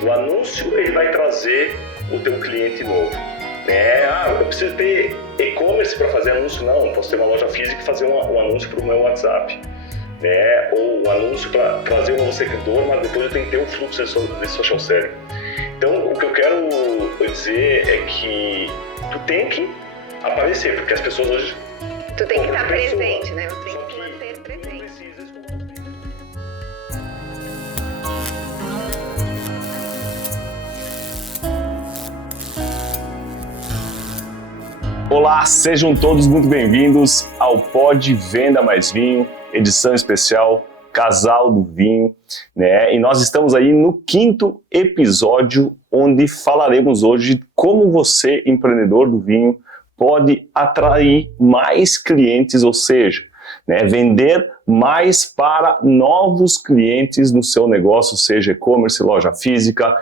O anúncio, ele vai trazer o teu cliente novo. Eu preciso ter e-commerce para fazer anúncio? Não, posso ter uma loja física e fazer um anúncio para o meu WhatsApp. Ou um anúncio para trazer um novo seguidor, mas depois eu tenho que ter um fluxo de social selling. Então, o que eu quero dizer é que tu tem que aparecer, porque as pessoas hoje... Tu tem que estar presente, né? Tu tem que manter presente. Olá, sejam todos muito bem-vindos ao Pod Venda Mais Vinho, edição especial Casal do Vinho, né? E nós estamos aí no 5º episódio, onde falaremos hoje de como você, empreendedor do vinho, pode atrair mais clientes, ou seja, vender mais para novos clientes no seu negócio, seja e-commerce, loja física,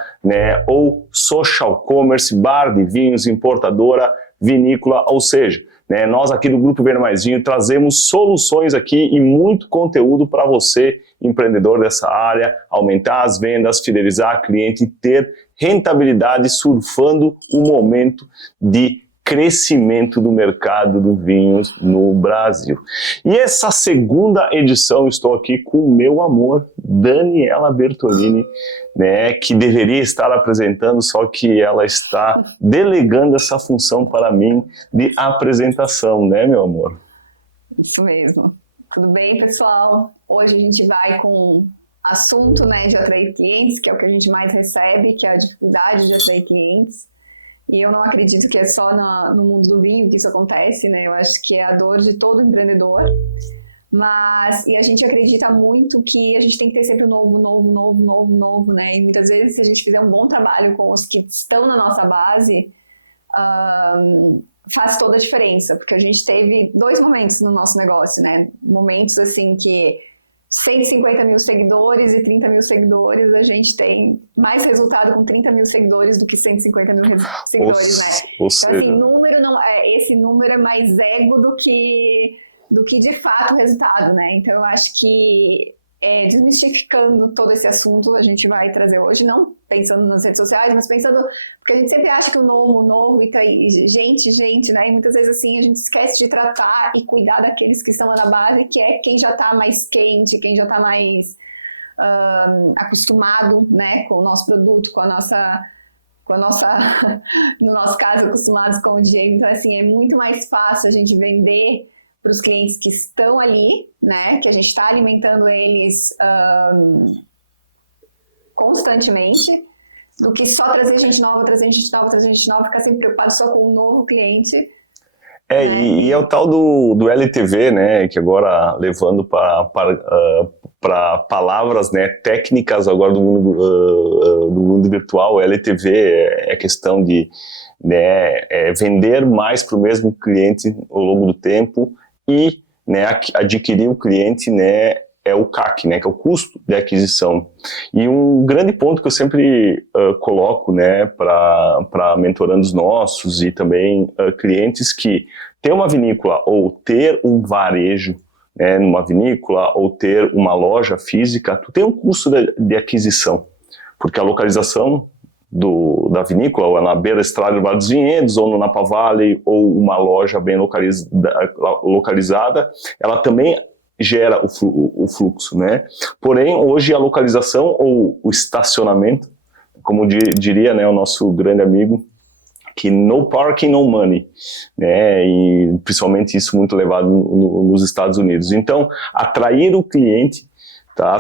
ou social commerce, bar de vinhos, importadora, vinícola, ou seja, nós aqui do Grupo Venda Mais Vinho trazemos soluções aqui e muito conteúdo para você, empreendedor dessa área, aumentar as vendas, fidelizar cliente e ter rentabilidade surfando o momento de crescimento do mercado do vinhos no Brasil. E essa segunda edição estou aqui com o meu amor, Daniela Bertolini, que deveria estar apresentando, só que ela está delegando essa função para mim de apresentação, meu amor? Isso mesmo. Tudo bem, pessoal? Hoje a gente vai com assunto, de atrair clientes, que é o que a gente mais recebe, que é a dificuldade de atrair clientes. E eu não acredito que é só no mundo do vinho que isso acontece, Eu acho que é a dor de todo empreendedor. E a gente acredita muito que a gente tem que ter sempre novo, E muitas vezes, se a gente fizer um bom trabalho com os que estão na nossa base, faz toda a diferença. Porque a gente teve 2 momentos no nosso negócio, Momentos, assim, que 150 mil seguidores e 30 mil seguidores, a gente tem mais resultado com 30 mil seguidores do que 150 mil seguidores, Ou Então, seja... assim, esse número é mais ego do que de fato o resultado, Então, eu acho que desmistificando todo esse assunto, a gente vai trazer hoje, não pensando nas redes sociais, mas pensando, porque a gente sempre acha que o novo, e tá aí, gente, E muitas vezes, assim, a gente esquece de tratar e cuidar daqueles que estão lá na base, que é quem já está mais quente, quem já está mais acostumado, com o nosso produto, com a nossa, no nosso caso, acostumados com o dinheiro. Então, assim, é muito mais fácil a gente vender para os clientes que estão ali, que a gente está alimentando eles constantemente, do que só trazer gente nova, ficar sempre preocupado só com um novo cliente. E é o tal do LTV, que agora levando para palavras técnicas agora do mundo virtual, o LTV é questão de vender mais para o mesmo cliente ao longo do tempo e adquirir o cliente é o CAC, que é o custo de aquisição. E um grande ponto que eu sempre coloco para mentorandos nossos e também clientes, que ter uma vinícola ou ter um varejo numa vinícola ou ter uma loja física, tu tem um custo de aquisição, porque a localização da vinícola, ou é na beira da estrada do Vale dos Vinhedos, ou no Napa Valley, ou uma loja bem localizada, ela também gera o fluxo, Porém, hoje a localização ou o estacionamento, como diria o nosso grande amigo, que no parking, no money, e principalmente isso muito levado nos Estados Unidos. Então, atrair o cliente,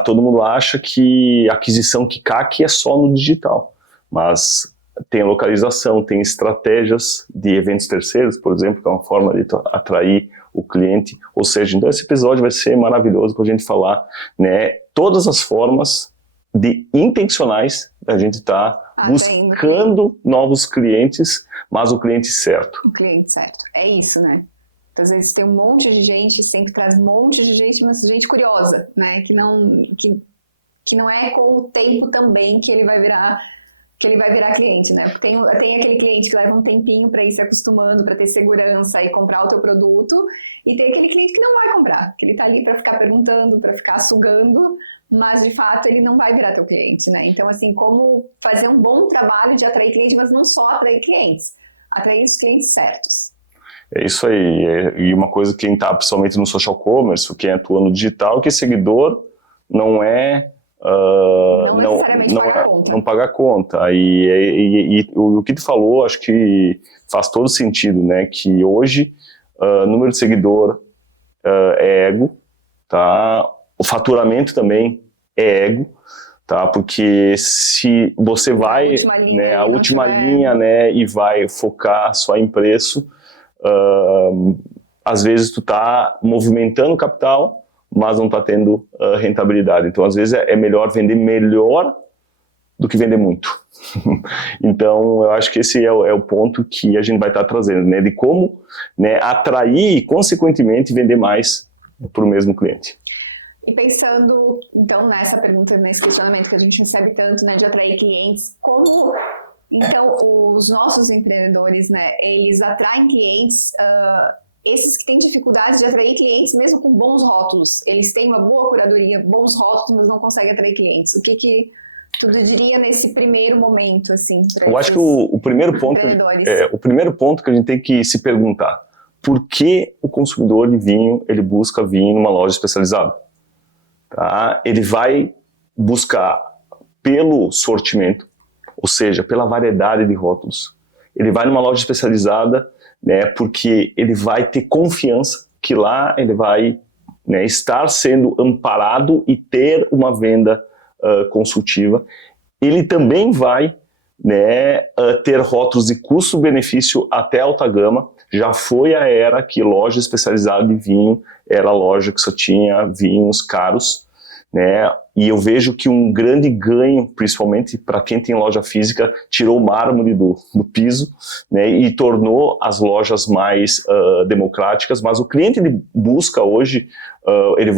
todo mundo acha que a aquisição que CAC é só no digital, mas tem localização, tem estratégias de eventos terceiros, por exemplo, que é uma forma de atrair o cliente. Ou seja, então esse episódio vai ser maravilhoso para a gente falar, todas as formas intencionais da gente estar buscando novos clientes, mas o cliente certo. O cliente certo, é isso, Às vezes tem um monte de gente, sempre traz um monte de gente, mas gente curiosa, que não é com o tempo também que ele vai virar que ele vai virar cliente, né? Porque tem aquele cliente que leva um tempinho para ir se acostumando, para ter segurança e comprar o teu produto, e tem aquele cliente que não vai comprar, que ele tá ali para ficar perguntando, para ficar sugando, mas de fato ele não vai virar teu cliente, né? Então, assim, como fazer um bom trabalho de atrair clientes, mas não só atrair os clientes certos. É isso aí. E uma coisa, quem está principalmente no social commerce, quem atua no digital, que seguidor não é... não necessariamente paga a conta. Não paga a conta. E o que tu falou, acho que faz todo sentido, né? Que hoje, número de seguidor é ego, tá? O faturamento também é ego, tá? Porque se você vai, a última linha, né, e vai focar só em preço, às vezes tu tá movimentando capital, mas não está tendo rentabilidade. Então, às vezes, é melhor vender melhor do que vender muito. Então, eu acho que esse é o ponto que a gente vai estar trazendo, né? De como, né, atrair e, consequentemente, vender mais para o mesmo cliente. E pensando, então, nessa pergunta, nesse questionamento que a gente recebe tanto, né, de atrair clientes, como, então, os nossos empreendedores, né, eles atraem clientes... esses que têm dificuldade de atrair clientes, mesmo com bons rótulos, eles têm uma boa curadoria, bons rótulos, mas não conseguem atrair clientes. O que tu diria nesse primeiro momento, assim? Eu acho que o primeiro ponto que a gente tem que se perguntar: por que o consumidor de vinho ele busca vinho numa loja especializada? Tá? Ele vai buscar pelo sortimento, ou seja, pela variedade de rótulos. Ele vai numa loja especializada, né, porque ele vai ter confiança que lá ele vai, né, estar sendo amparado e ter uma venda consultiva. Ele também vai, né, ter rótulos de custo-benefício até alta gama. Já foi a era que loja especializada de vinho era a loja que só tinha vinhos caros, né? E eu vejo que um grande ganho, principalmente para quem tem loja física, tirou o mármore do piso, né, e tornou as lojas mais democráticas. Mas o cliente ele busca hoje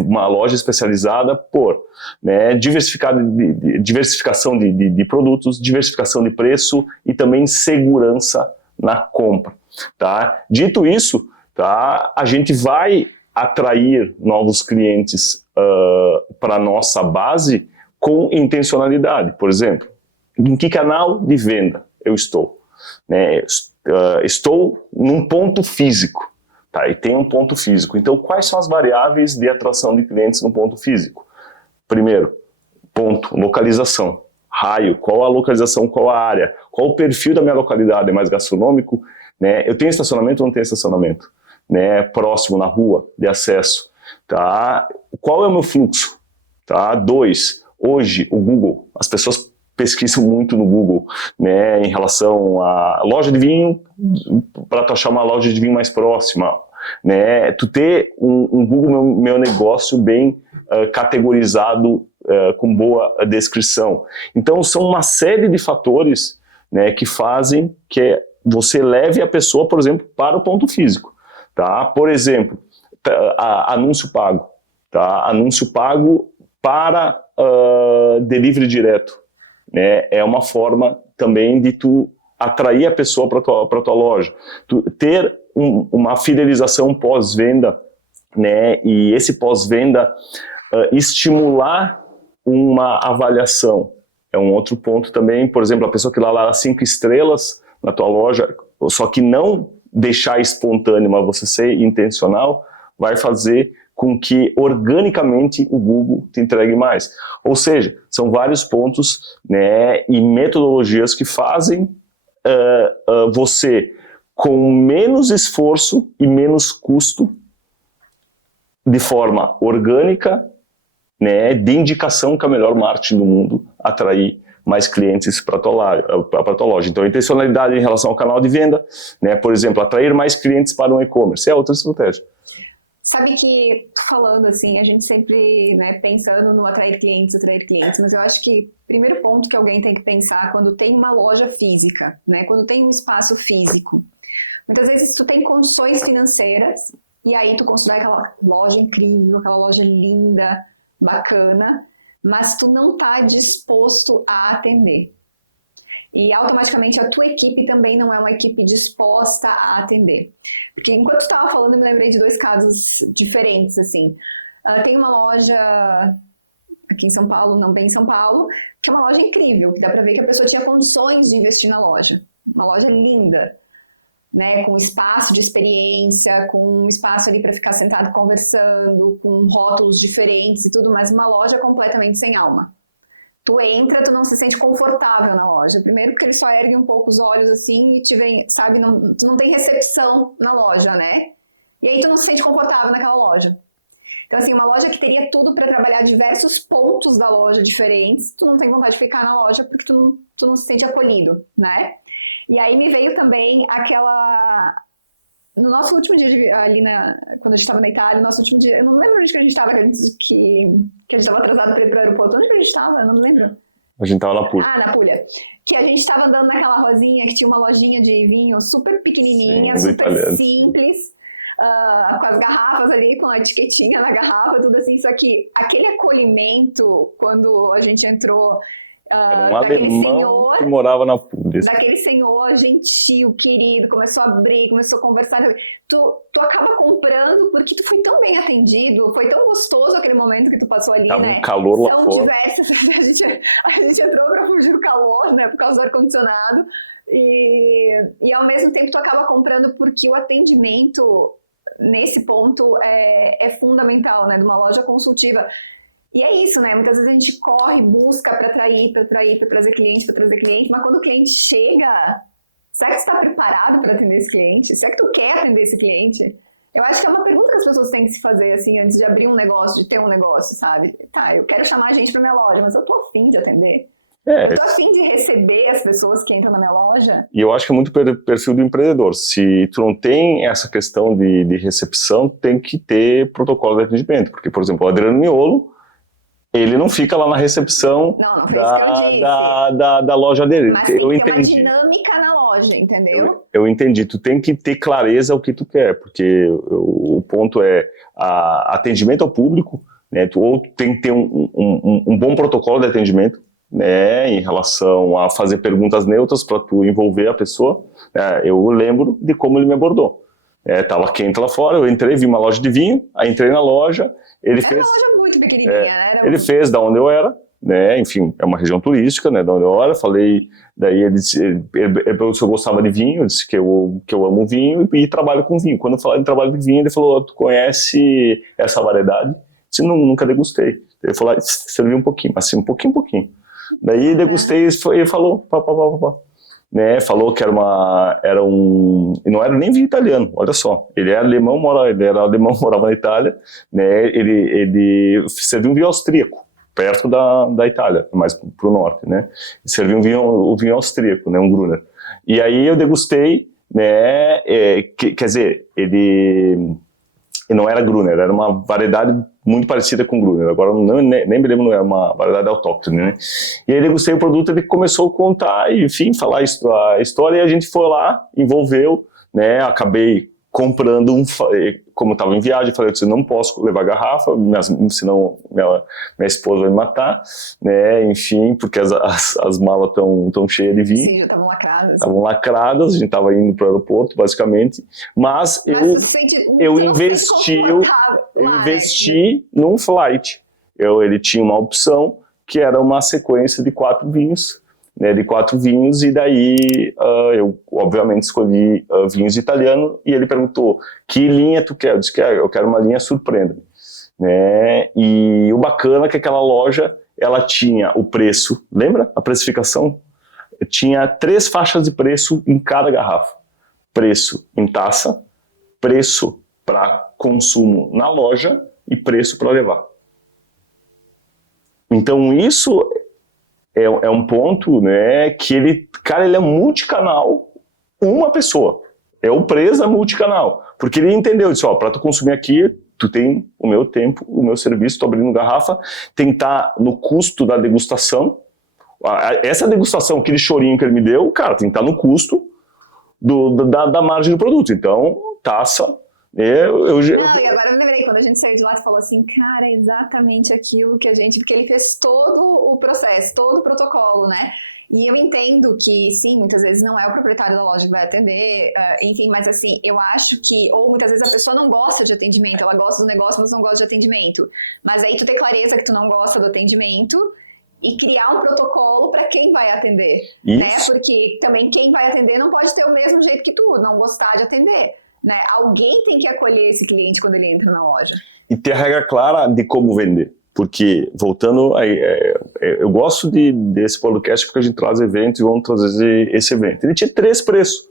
uma loja especializada por, né, diversificação de produtos, diversificação de preço e também segurança na compra. Tá? Dito isso, tá, a gente vai atrair novos clientes para a nossa base com intencionalidade. Por exemplo, em que canal de venda eu estou? Né? Estou num ponto físico, tá? E tem um ponto físico. Então, quais são as variáveis de atração de clientes no ponto físico? Primeiro, ponto, localização. Raio, qual a localização, qual a área? Qual o perfil da minha localidade? É mais gastronômico? Né? Eu tenho estacionamento ou não tenho estacionamento? Né? Próximo, na rua, de acesso. Tá? Qual é o meu fluxo? Tá? 2, hoje o Google, as pessoas pesquisam muito no Google, né, em relação à loja de vinho, para tu achar uma loja de vinho mais próxima, né, tu ter um Google meu negócio bem categorizado, com boa descrição. Então são uma série de fatores, né, que fazem que você leve a pessoa, por exemplo, para o ponto físico. Tá? Por exemplo, anúncio pago, tá? Anúncio pago para delivery direto, né? É uma forma também de tu atrair a pessoa para tua loja, tu ter uma fidelização pós-venda, né? E esse pós-venda estimular uma avaliação é um outro ponto também. Por exemplo, a pessoa que lá 5 estrelas na tua loja, só que não deixar espontâneo, mas você ser intencional, vai fazer com que organicamente o Google te entregue mais. Ou seja, são vários pontos, né, e metodologias que fazem você, com menos esforço e menos custo, de forma orgânica, né, de indicação que é a melhor marketing do mundo, atrair mais clientes para a tua loja. Então, a intencionalidade em relação ao canal de venda, né, por exemplo, atrair mais clientes para um e-commerce, é outra estratégia. Sabe que, falando assim, a gente sempre, né, pensando no atrair clientes, mas eu acho que o primeiro ponto que alguém tem que pensar quando tem uma loja física, né, quando tem um espaço físico, muitas vezes tu tem condições financeiras e aí tu constrói aquela loja incrível, aquela loja linda, bacana, mas tu não está disposto a atender. e automaticamente a tua equipe também não é uma equipe disposta a atender. Porque enquanto tu estava falando, eu me lembrei de 2 casos diferentes, assim. Tem uma loja aqui em São Paulo, não bem em São Paulo, que é uma loja incrível, que dá para ver que a pessoa tinha condições de investir na loja. Uma loja linda, né, com espaço de experiência, com um espaço ali para ficar sentado conversando, com rótulos diferentes e tudo, mas uma loja completamente sem alma. Tu entra, tu não se sente confortável na loja. Primeiro porque ele só ergue um pouco os olhos assim e te vem, sabe, tu não tem recepção na loja, né? E aí tu não se sente confortável naquela loja. Então, assim, uma loja que teria tudo para trabalhar diversos pontos da loja diferentes, tu não tem vontade de ficar na loja porque tu não se sente acolhido, né? E aí me veio também aquela... No nosso último dia, quando a gente estava na Itália, no nosso último dia, eu não lembro onde que a gente estava, que a gente estava atrasado para ir para o aeroporto. Onde que a gente estava? Eu não me lembro. A gente estava na Puglia. Ah, na Puglia. Que a gente estava andando naquela rosinha que tinha uma lojinha de vinho super pequenininha, super italiano, simples. Com as garrafas ali, com a etiquetinha na garrafa, tudo assim. Só que aquele acolhimento, quando a gente entrou... Era um alemão que morava na Puglia. Daquele senhor gentil, querido, começou a abrir, começou a conversar. Tu acaba comprando porque tu foi tão bem atendido, foi tão gostoso aquele momento que tu passou ali, Tava né? um calor lá São fora. diversas, a gente entrou pra fugir do calor, né, por causa do ar-condicionado. E ao mesmo tempo tu acaba comprando porque o atendimento, nesse ponto, é fundamental, né, de uma loja consultiva. E é isso, né? Muitas vezes a gente corre, busca para atrair, para trazer cliente, mas quando o cliente chega, será que você está preparado para atender esse cliente? Será que tu quer atender esse cliente? Eu acho que é uma pergunta que as pessoas têm que se fazer, assim, antes de abrir um negócio, de ter um negócio, sabe? Tá, eu quero chamar a gente para minha loja, mas eu tô afim de atender. Eu tô afim de receber as pessoas que entram na minha loja. E eu acho que é muito perfil do empreendedor. Se tu não tem essa questão de recepção, tem que ter protocolo de atendimento. Porque, por exemplo, o Adriano Miolo, ele não fica lá na recepção da loja dele. Mas tem que ter uma dinâmica na loja, entendeu? Eu entendi. Tu tem que ter clareza o que tu quer, porque o ponto é atendimento ao público, né? Ou tem que ter um bom protocolo de atendimento, né? Em relação a fazer perguntas neutras para tu envolver a pessoa. Eu lembro de como ele me abordou. Tava quente lá fora, eu entrei, vi uma loja de vinho, aí entrei na loja, ele fez... Era uma loja muito pequenininha, né? Ele fez da onde eu era, né? Enfim, é uma região turística, né? Da onde eu era, falei, daí ele perguntou se eu gostava de vinho, eu disse que eu amo vinho e trabalho com vinho. Quando eu falei de trabalho de vinho, ele falou, tu conhece essa variedade? Eu disse, nunca degustei. Ele falou, servi um pouquinho, assim, um pouquinho. Daí degustei e ele falou, né, falou que era um, e não era nem vinho italiano, olha só, ele era alemão, morava na Itália, né, ele serviu um vinho austríaco, perto da Itália, mais pro norte, né, serviu um vinho austríaco, né, um Gruner, e aí eu degustei, né, quer dizer, ele não era Gruner, era uma variedade muito parecida com Gruner, agora nem me lembro, não é uma variedade autóctone, né? E aí degustei o produto, ele começou a contar, enfim, falar a história, e a gente foi lá, envolveu, né? Acabei comprando como eu estava em viagem, falei, eu não posso levar garrafa, senão minha esposa vai me matar, né? Enfim, porque as malas estão cheias de vinho. Sim, já estavam lacradas. Estavam lacradas, a gente estava indo para o aeroporto, basicamente, mas eu investi num flight. Ele tinha uma opção que era uma sequência de 4 vinhos, né, e daí eu obviamente escolhi vinhos italianos, e ele perguntou, que linha tu quer? Eu disse que eu quero uma linha Surpreenda, né, e o bacana é que aquela loja, ela tinha o preço, lembra? A precificação? Tinha 3 faixas de preço em cada garrafa, preço em taça, preço para consumo na loja e preço para levar. Então isso é um ponto, né, que ele é multicanal, uma pessoa. É o presa multicanal. Porque ele entendeu, disse, para tu consumir aqui, tu tem o meu tempo, o meu serviço, tô abrindo garrafa, tem que estar no custo da degustação. Essa degustação, aquele chorinho que ele me deu, cara, tem que estar no custo da margem do produto. Então, taça... Não, e agora eu me lembrei, quando a gente saiu de lá, tu falou assim, cara, é exatamente aquilo que a gente... Porque ele fez todo o processo, todo o protocolo, né? E eu entendo que, sim, muitas vezes não é o proprietário da loja que vai atender, enfim, mas assim, eu acho que, ou muitas vezes a pessoa não gosta de atendimento, ela gosta do negócio, mas não gosta de atendimento. Mas aí tu ter clareza que tu não gosta do atendimento e criar um protocolo para quem vai atender, né? Porque também quem vai atender não pode ter o mesmo jeito que tu, não gostar de atender, né? Alguém tem que acolher esse cliente quando ele entra na loja. E ter a regra clara de como vender. Porque, voltando, eu gosto desse podcast porque a gente traz eventos e vamos trazer esse evento. Ele tinha três preços.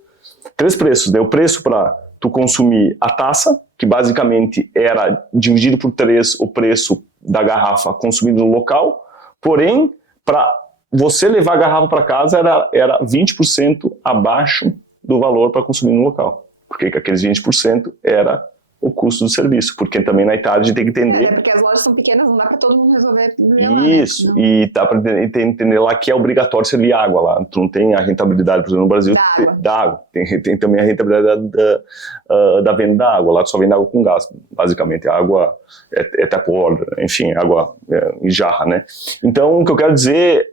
Né? O preço para tu consumir a taça, que basicamente era dividido por 3 o preço da garrafa consumida no local. Porém, para você levar a garrafa para casa era 20% abaixo do valor para consumir no local. Porque aqueles 20% era o custo do serviço, porque também na Itália a gente tem que entender... porque as lojas são pequenas, não dá para todo mundo resolver tudo. Isso, né? E dá para entender lá que é obrigatório servir água lá, tu não tem a rentabilidade, por exemplo, no Brasil, da água. Tem também a rentabilidade da venda da água, lá tu só vende água com gás, basicamente, a água é tap water, enfim, água em jarra, né? Então, o que eu quero dizer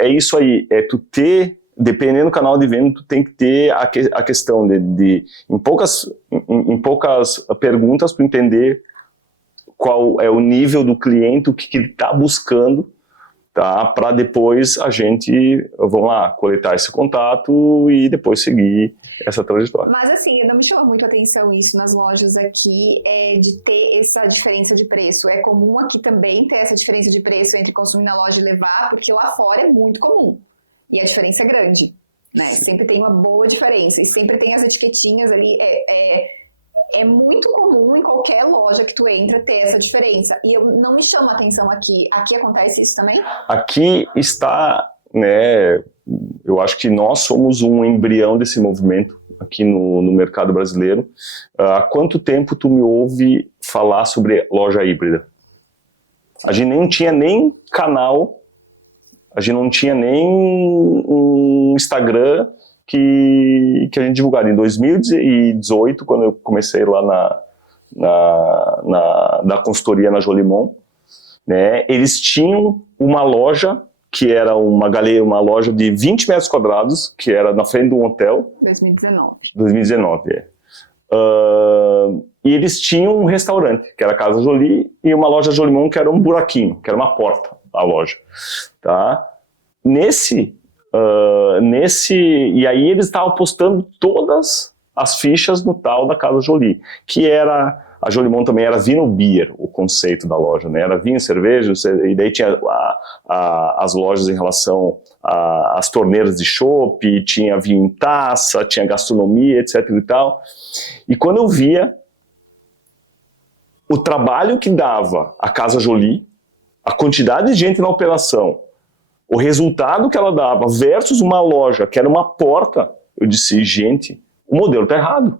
é isso aí, é tu ter... Dependendo do canal de venda, tu tem que ter a questão de em poucas perguntas, tu entender qual é o nível do cliente, o que ele está buscando, tá? Para depois a gente, vamos lá, coletar esse contato e depois seguir essa trajetória. Mas assim, não me chama muito a atenção isso nas lojas aqui, de ter essa diferença de preço. É comum aqui também ter essa diferença de preço entre consumir na loja e levar, porque lá fora é muito comum. E a diferença é grande, né? Sempre tem uma boa diferença. E sempre tem as etiquetinhas ali. É muito comum em qualquer loja que tu entra ter essa diferença. E não me chama a atenção aqui. Aqui acontece isso também? Aqui está, né? Eu acho que nós somos um embrião desse movimento aqui no mercado brasileiro. Há quanto tempo tu me ouve falar sobre loja híbrida? A gente nem tinha nem canal... A gente não tinha nem um Instagram que a gente divulgava. Em 2018, quando eu comecei lá na consultoria na Jolimon, né, eles tinham uma loja que era uma loja de 20 metros quadrados, que era na frente de um hotel. 2019, e eles tinham um restaurante, que era a Casa Jolie, e uma loja Jolimon, que era um buraquinho, que era uma porta. A loja, tá? E aí eles estavam postando todas as fichas no tal da Casa Jolie, que era, a Jolimon também era vino beer, o conceito da loja, né? Era vinho, cerveja, e daí tinha as lojas em relação às torneiras de chopp, tinha vinho em taça, tinha gastronomia, etc e tal. E quando eu via o trabalho que dava a Casa Jolie, a quantidade de gente na operação, o resultado que ela dava versus uma loja que era uma porta, eu disse, gente, o modelo está errado.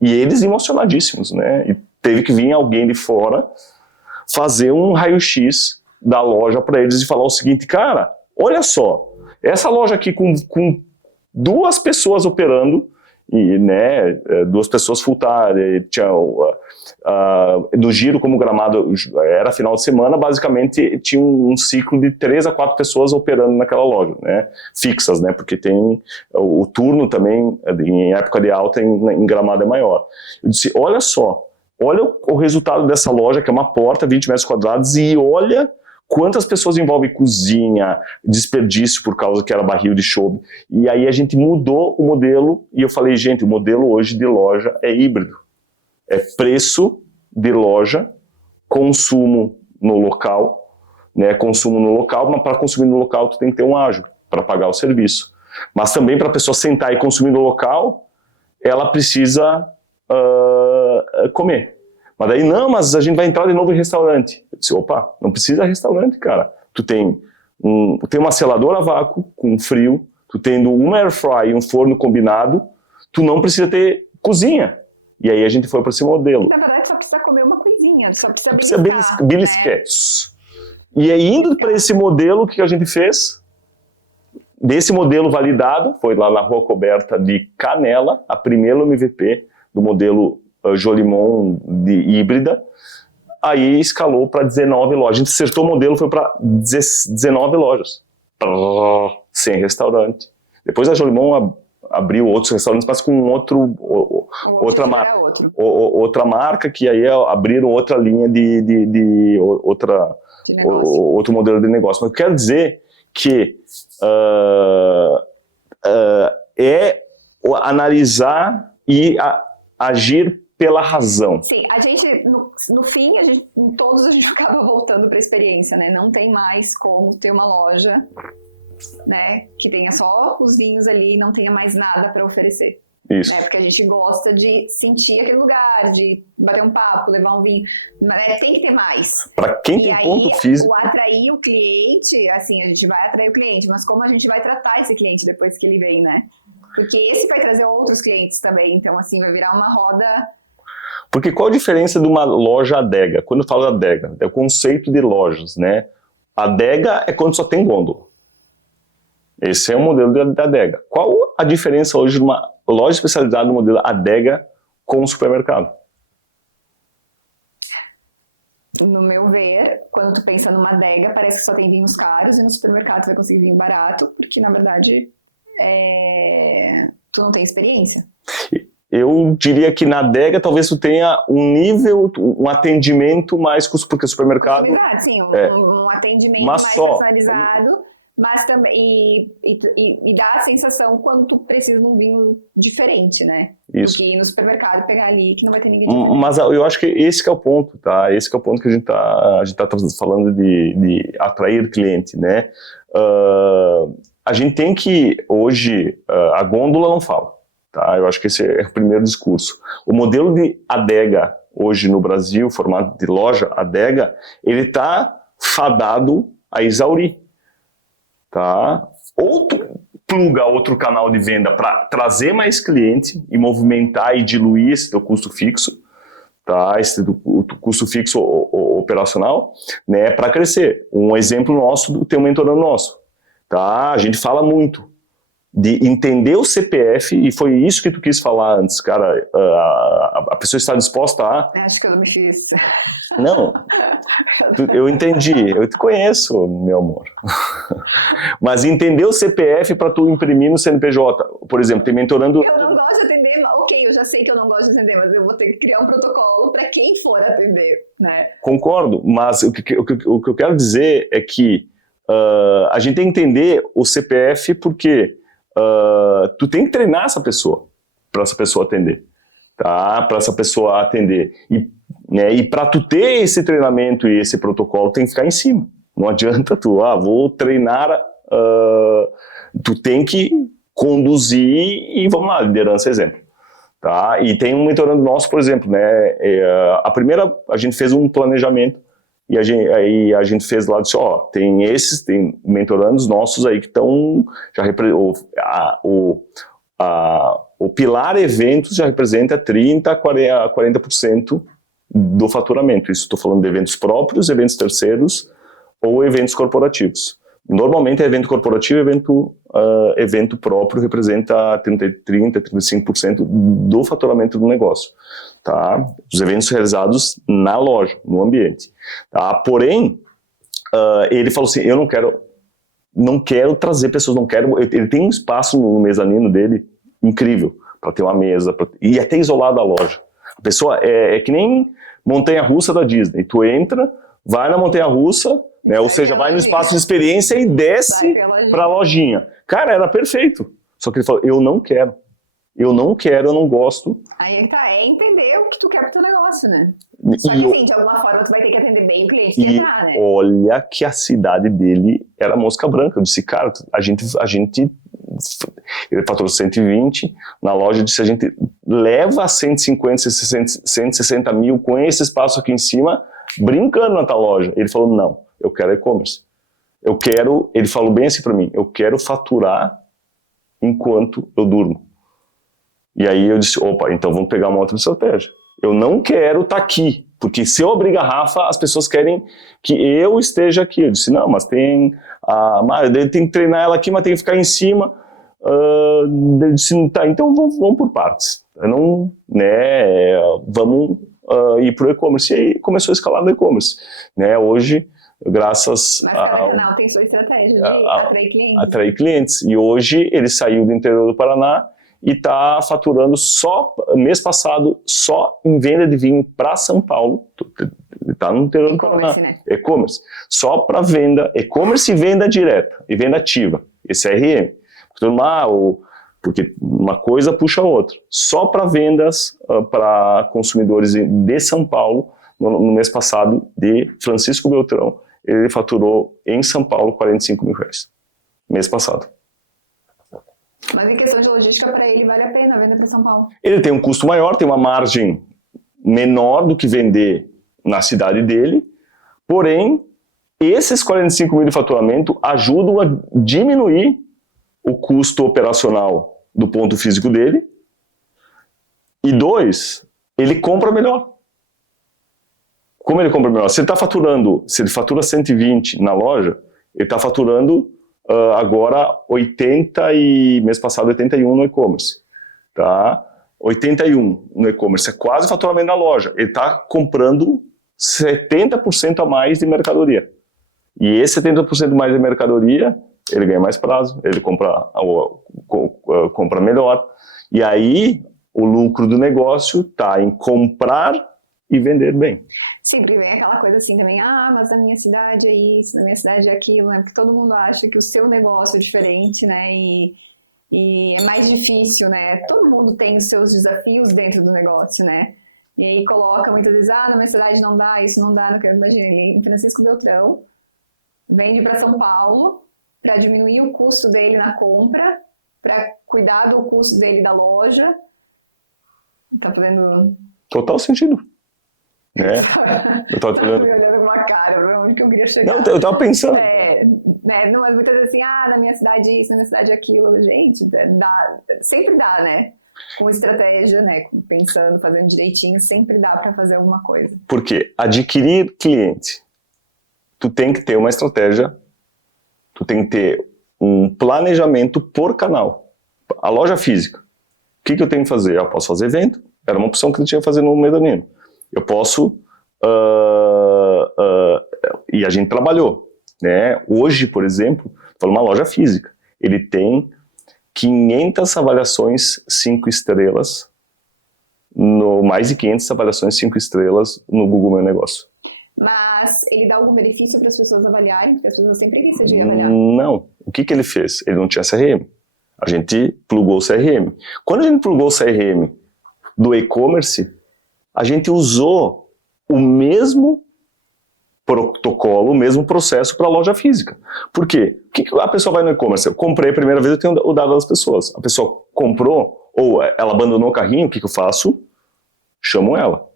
E eles emocionadíssimos, né? E teve que vir alguém de fora fazer um raio-x da loja para eles e falar o seguinte, cara, olha só, essa loja aqui com 2 pessoas operando, e, né, 2 pessoas full-time, tinha do giro, como o Gramado era final de semana, basicamente tinha um ciclo de 3 a 4 pessoas operando naquela loja, né, fixas, né, porque tem o turno também, em época de alta, em Gramado é maior. Eu disse, olha só, olha o resultado dessa loja, que é uma porta, 20 metros quadrados, e olha quantas pessoas envolvem cozinha, desperdício por causa que era barril de chopp. E aí a gente mudou o modelo e eu falei, gente, o modelo hoje de loja é híbrido. É preço de loja, consumo no local, né? Consumo no local, mas para consumir no local tu tem que ter um ágio para pagar o serviço. Mas também para a pessoa sentar e consumir no local, ela precisa comer. Mas daí, não, mas a gente vai entrar de novo em restaurante. Eu disse, opa, não precisa de restaurante, cara. Tu tem uma seladora a vácuo, com frio, tu tendo uma air fry e um forno combinado, tu não precisa ter cozinha. E aí a gente foi para esse modelo. Na verdade, só precisa comer uma coisinha, só precisa beliscar. Né? E aí, indo para esse modelo, o que a gente fez? Desse modelo validado, foi lá na Rua Coberta de Canela, a primeira MVP do modelo Jolimon de híbrida, aí escalou para 19 lojas. A gente acertou o modelo, foi para 19 lojas. sem restaurante. Depois a Jolimon abriu outros restaurantes, mas com outra marca, que aí abriram outra linha de outro modelo de negócio. Mas eu quero dizer que é analisar e agir pela razão. Sim, a gente, no fim, todos a gente ficava voltando para a experiência, né? Não tem mais como ter uma loja, né, que tenha só os vinhos ali e não tenha mais nada para oferecer. Isso. Né? Porque a gente gosta de sentir aquele lugar, de bater um papo, levar um vinho. Tem que ter mais. Para quem tem ponto físico. O atrair o cliente, assim, a gente vai atrair o cliente, mas como a gente vai tratar esse cliente depois que ele vem, né? Porque esse vai trazer outros clientes também, então assim, vai virar uma roda. Porque qual a diferença de uma loja adega? Quando eu falo adega, é o conceito de lojas, né? Adega é quando só tem gôndola. Esse é o modelo da adega. Qual a diferença hoje de uma loja especializada no modelo adega com o supermercado? No meu ver, quando tu pensa numa adega, parece que só tem vinhos caros e no supermercado tu vai conseguir vinho barato, porque na verdade tu não tem experiência. Eu diria que na adega talvez tu tenha um nível, um atendimento mais porque o supermercado... Sim, um atendimento mais personalizado. Mas também, e dá a sensação quando tu precisa de um vinho diferente, né? Isso. Porque ir no supermercado pegar ali que não vai ter ninguém diferente. Mas eu acho que esse que é o ponto, tá? Esse que é o ponto que a gente tá falando de atrair cliente, né? A gente tem que, hoje, a gôndola não fala, tá? Eu acho que esse é o primeiro discurso. O modelo de adega, hoje no Brasil, formato de loja adega, ele tá fadado a exaurir. Tá? Ou tu pluga outro canal de venda para trazer mais cliente e movimentar e diluir esse teu custo fixo, tá? O custo fixo operacional, né, para crescer. Um exemplo nosso, tem um mentorando nosso, tá? A gente fala muito de entender o CPF, e foi isso que tu quis falar antes, cara. A pessoa está disposta a... Acho que eu não me fiz. Não, eu entendi, eu te conheço, meu amor. Mas entender o CPF para tu imprimir no CNPJ, por exemplo, tem mentorando... Eu não gosto de atender, ok, eu já sei que eu não gosto de atender, mas eu vou ter que criar um protocolo para quem for atender, né? Concordo, mas o que eu quero dizer é que a gente tem que entender o CPF porque tu tem que treinar essa pessoa, para essa pessoa atender, tá? Para essa pessoa atender. E para tu ter esse treinamento e esse protocolo, tem que ficar em cima. Não adianta tu, vou treinar, tu tem que conduzir e vamos lá, liderança exemplo. Tá? E tem um mentorando nosso, por exemplo, né? A gente fez um planejamento e aí a gente fez lá, disse, tem mentorandos nossos aí que estão, o pilar eventos já representa 30% a 40% do faturamento. Isso estou falando de eventos próprios, eventos terceiros ou eventos corporativos. Normalmente evento corporativo e evento próprio representa 30%, 35% do faturamento do negócio. Tá? Os eventos realizados na loja, no ambiente. Tá? Porém, ele falou assim, eu não quero trazer pessoas, ele tem um espaço no mezanino dele incrível, para ter uma mesa, e até isolado a loja. A pessoa é que nem montanha-russa da Disney, tu entra, vai na montanha-russa, né, ou seja, vai no espaço de experiência e desce para a lojinha. Cara, era perfeito, só que ele falou, eu não quero, eu não gosto. Aí é entender o que tu quer pro teu negócio, né? Só que assim, de alguma forma tu vai ter que atender bem o cliente que entrar, né? Olha que a cidade dele era mosca branca. Eu disse, cara, ele faturou 120, na loja disse, a gente leva 150, 160 mil com esse espaço aqui em cima, brincando na tua loja. Ele falou, não, eu quero e-commerce. Ele falou bem assim pra mim, eu quero faturar enquanto eu durmo. E aí eu disse, opa, então vamos pegar uma outra estratégia. Eu não quero estar aqui, porque se eu abrir garrafa, as pessoas querem que eu esteja aqui. Eu disse, não, mas tem que treinar ela aqui, mas tem que ficar em cima. Eu disse, tá, então vamos por partes. Vamos ir para o e-commerce. E aí começou a escalar no e-commerce. Né? Hoje, graças Mas cada canal tem sua estratégia de atrair clientes. Atrair clientes. E hoje ele saiu do interior do Paraná e está faturando só, mês passado, só em venda de vinho para São Paulo. Está no interior do Paraná. Né? E-commerce. Só para venda, e-commerce e venda direta, e venda ativa. Esse é RM. Porque uma coisa puxa a outra. Só para vendas para consumidores de São Paulo, no mês passado, de Francisco Beltrão, ele faturou em São Paulo R$45 mil. Mês passado. Mas em questão de logística, para ele vale a pena vender para São Paulo? Ele tem um custo maior, tem uma margem menor do que vender na cidade dele, porém, esses 45 mil de faturamento ajudam a diminuir o custo operacional do ponto físico dele, e 2, ele compra melhor. Como ele compra melhor? Se ele fatura 120 na loja, ele está faturando agora 80 e mês passado 81 no e-commerce, tá? 81 no e-commerce, é quase faturamento da loja. Ele está comprando 70% a mais de mercadoria. E esse 70% mais de mercadoria, ele ganha mais prazo, ele compra melhor. E aí, o lucro do negócio está em comprar e vender bem. Sempre vem aquela coisa assim também, mas na minha cidade é isso, na minha cidade é aquilo, né? Porque todo mundo acha que o seu negócio é diferente, né? E é mais difícil, né? Todo mundo tem os seus desafios dentro do negócio, né? E aí coloca muitas vezes, na minha cidade não dá, isso não dá, não quero. Imagina, ele em Francisco Beltrão, vende para São Paulo, para diminuir o custo dele na compra, para cuidar do custo dele da loja. Tá fazendo... Total sentido. Né? Eu tava me olhando com uma cara, onde que eu queria chegar? Não, eu tava pensando. Né? Não, mas muitas vezes assim, na minha cidade isso, na minha cidade aquilo. Gente, sempre dá, né? Com estratégia, né? Pensando, fazendo direitinho, sempre dá para fazer alguma coisa. Porque adquirir cliente, tu tem que ter uma estratégia, tu tem que ter um planejamento por canal. A loja física, o que eu tenho que fazer? Eu posso fazer evento, era uma opção que eu tinha que fazer no mezanino. Eu posso, e a gente trabalhou, né? Hoje, por exemplo, uma loja física, ele tem 500 avaliações 5 estrelas, mais de 500 avaliações 5 estrelas no Google Meu Negócio. Mas ele dá algum benefício para as pessoas avaliarem? Porque as pessoas têm preguiça de avaliar. Não. O que ele fez? Ele não tinha CRM. A gente plugou o CRM. Quando a gente plugou o CRM do e-commerce, a gente usou o mesmo protocolo, o mesmo processo para a loja física. Por quê? O que a pessoa vai no e-commerce? Eu comprei a primeira vez, eu tenho o dado das pessoas. A pessoa comprou, ou ela abandonou o carrinho, o que eu faço? Chamo ela.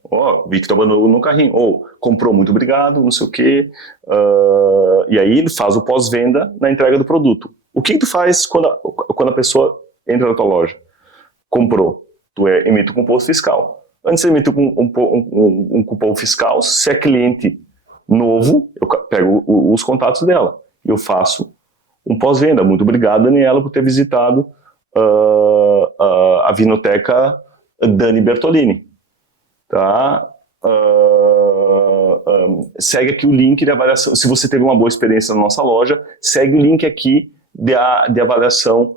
Vi que tu abandonou no carrinho. Ou comprou, muito obrigado, não sei o quê. E aí ele faz o pós-venda na entrega do produto. O que tu faz quando a pessoa entra na tua loja? Comprou. Tu emite um cupom fiscal. Antes de emitir um cupom fiscal, se é cliente novo, eu pego os contatos dela. Eu faço um pós-venda. Muito obrigado, Daniela, por ter visitado a Vinoteca Dani Bertolini. Tá? Segue aqui o link de avaliação. Se você teve uma boa experiência na nossa loja, segue o link aqui de avaliação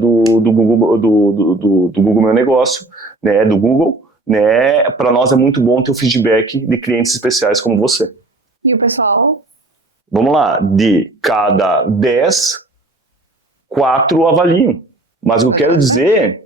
do Google Meu Negócio, né, do Google. Né? Para nós é muito bom ter o feedback de clientes especiais como você. E o pessoal? Vamos lá, de cada 10, 4 avaliam. Mas o que eu quero dizer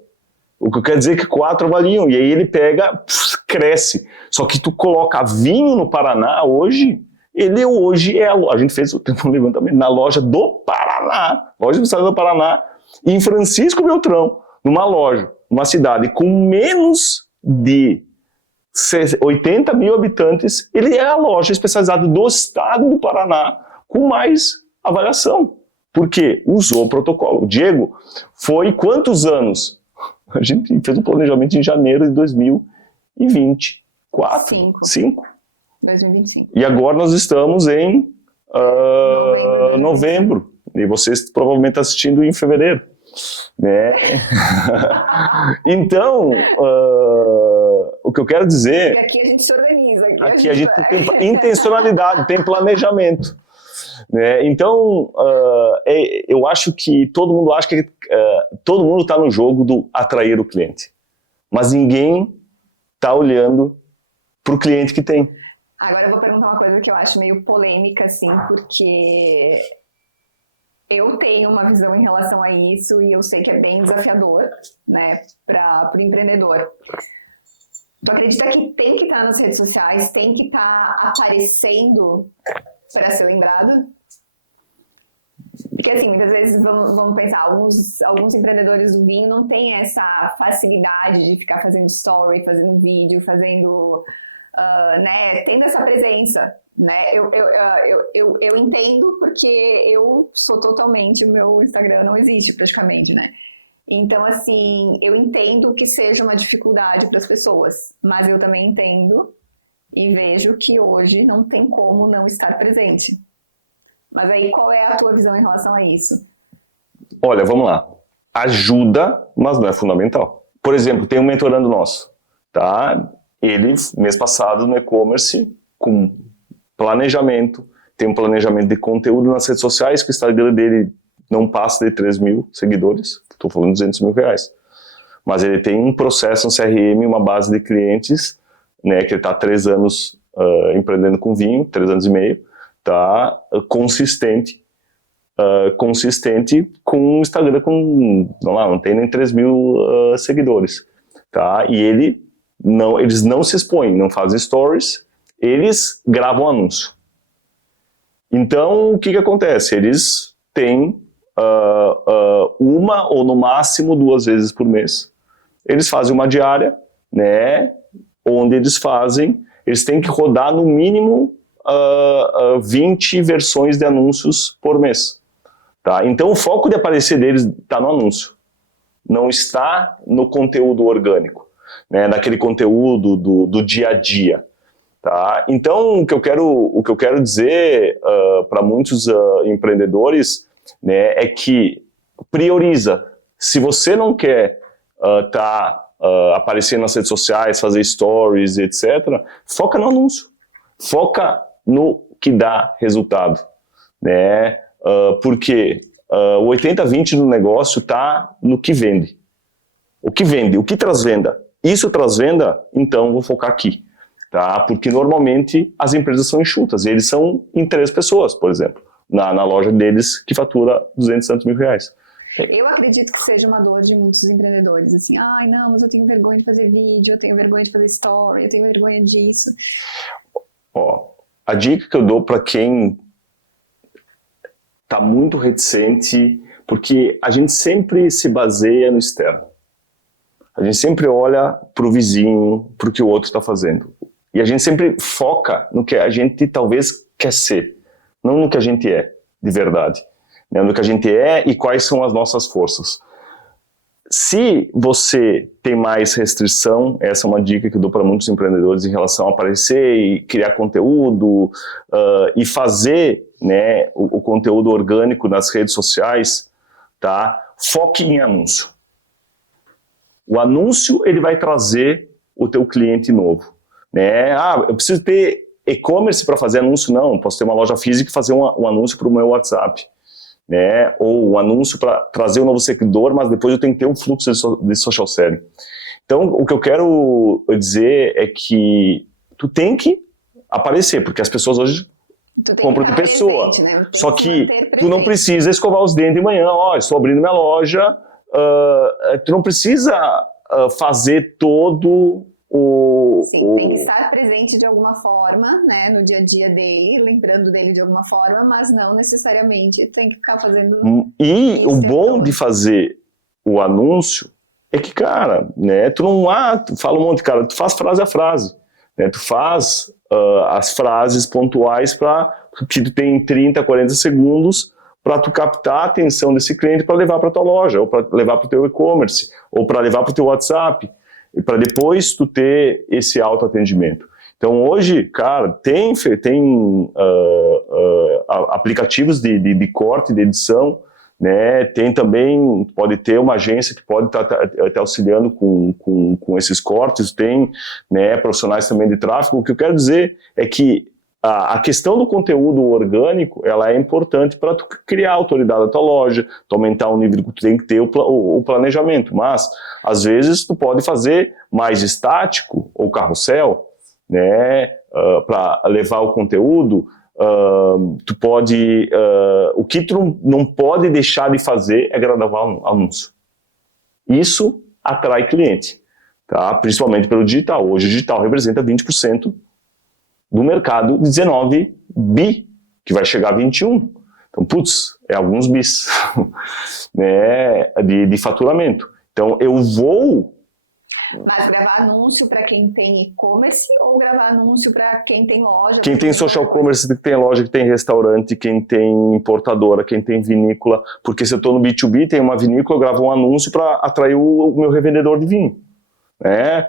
é que 4 avaliam. E aí ele pega, cresce. Só que tu coloca vinho no Paraná hoje, a gente fez um levantamento na loja do Paraná, loja do estado do Paraná, em Francisco Beltrão, numa loja, numa cidade com menos de 80 mil habitantes, ele é a loja especializada do estado do Paraná com mais avaliação. Por quê? Usou o protocolo. O Diego foi quantos anos? A gente fez um planejamento em janeiro de 2024. 5. 2025. E agora nós estamos em novembro. E vocês provavelmente estão assistindo em fevereiro. né? Então, o que eu quero dizer... E aqui a gente se organiza. Aqui a gente tem intencionalidade, tem planejamento. Né? Então, eu acho que todo mundo acha que todo mundo está no jogo do atrair o cliente. Mas ninguém está olhando para o cliente que tem. Agora eu vou perguntar uma coisa que eu acho meio polêmica, assim, porque eu tenho uma visão em relação a isso e eu sei que é bem desafiador, né, para o empreendedor. Tu acredita que tem que estar nas redes sociais, tem que estar aparecendo para ser lembrado? Porque assim, muitas vezes vamos pensar, alguns empreendedores do vinho não têm essa facilidade de ficar fazendo story, fazendo vídeo, fazendo, né, tendo essa presença, né? Eu entendo porque eu sou totalmente, o meu Instagram não existe praticamente, né? Então, assim, eu entendo que seja uma dificuldade para as pessoas, mas eu também entendo e vejo que hoje não tem como não estar presente. Mas aí, qual é a tua visão em relação a isso? Olha, vamos lá. Ajuda, mas não é fundamental. Por exemplo, tem um mentorando nosso, tá? Ele, mês passado, no e-commerce, com planejamento, tem um planejamento de conteúdo nas redes sociais, que o Instagram dele não passa de 3 mil seguidores, estou falando de R$200 mil. Mas ele tem um processo, um CRM, uma base de clientes, né, que ele está há 3 anos empreendendo com vinho, 3 anos e meio, tá consistente com o Instagram não tem nem 3 mil seguidores, tá? E eles não se expõem, não fazem stories, eles gravam anúncio. Então, o que acontece? Eles têm uma ou no máximo 2 vezes por mês. Eles fazem uma diária, né, onde eles têm que rodar no mínimo 20 versões de anúncios por mês. Tá? Então o foco de aparecer deles está no anúncio, não está no conteúdo orgânico, né? Naquele conteúdo do dia a dia. Tá? Então o que eu quero dizer para muitos empreendedores, né, é que prioriza. Se você não quer aparecer nas redes sociais, fazer stories, etc., foca no anúncio, foca no que dá resultado, né? Porque o 80-20 do negócio está no que vende. O que vende, o que traz venda. Isso traz venda, então vou focar aqui, tá? Porque normalmente as empresas são enxutas, e eles são em 3 pessoas, por exemplo, na loja deles que fatura R$200 mil. Eu acredito que seja uma dor de muitos empreendedores, assim, ai não, mas eu tenho vergonha de fazer vídeo, eu tenho vergonha de fazer story, eu tenho vergonha disso. Ó, a dica que eu dou para quem está muito reticente, porque a gente sempre se baseia no externo. A gente sempre olha para o vizinho, para o que o outro está fazendo. E a gente sempre foca no que a gente talvez quer ser, não no que a gente é, de verdade. Né? No que a gente é e quais são as nossas forças. Se você tem mais restrição, essa é uma dica que eu dou para muitos empreendedores em relação a aparecer e criar conteúdo e fazer, né, o conteúdo orgânico nas redes sociais, tá? Foque em anúncio. O anúncio, ele vai trazer o teu cliente novo, né? Eu preciso ter e-commerce para fazer anúncio? Não, posso ter uma loja física e fazer um anúncio para o meu WhatsApp. Né, ou um anúncio para trazer um novo seguidor, mas depois eu tenho que ter um fluxo de social selling. Então, o que eu quero dizer é que tu tem que aparecer, porque as pessoas hoje compram de pessoa. Presente, né? Só que tu não precisa escovar os dentes de manhã, estou abrindo minha loja, tu não precisa fazer todo Sim, tem que estar presente de alguma forma, né, no dia a dia dele, lembrando dele de alguma forma, mas não necessariamente tem que ficar fazendo... E o bom de fazer o anúncio é que, cara, né, tu fala um monte, cara, tu faz frase a frase, né, tu faz as frases pontuais que tu tem 30, 40 segundos para tu captar a atenção desse cliente para levar para tua loja, ou para levar para o teu e-commerce, ou para levar para o teu WhatsApp, e para depois tu ter esse autoatendimento. Então hoje, cara, tem aplicativos de corte, de edição, né? Tem também, pode ter uma agência que pode estar auxiliando com esses cortes, tem, né, profissionais também de tráfego. O que eu quero dizer é que a questão do conteúdo orgânico, ela é importante para tu criar a autoridade da tua loja, tu aumentar o nível que tu tem que ter o planejamento, mas às vezes tu pode fazer mais estático ou carrossel, né, para levar o conteúdo. Tu pode, o que tu não pode deixar de fazer é gravar um anúncio. Isso atrai cliente, tá? Principalmente pelo digital. Hoje o digital representa 20% do mercado de 19 bi, que vai chegar a 21. Então, putz, é alguns bis né, de faturamento. Então, eu vou... Mas gravar anúncio para quem tem e-commerce ou gravar anúncio para quem tem loja? Quem tem social commerce, que tem loja, que tem restaurante, quem tem importadora, quem tem vinícola. Porque se eu estou no B2B, tem uma vinícola, eu gravo um anúncio para atrair o meu revendedor de vinho. Né?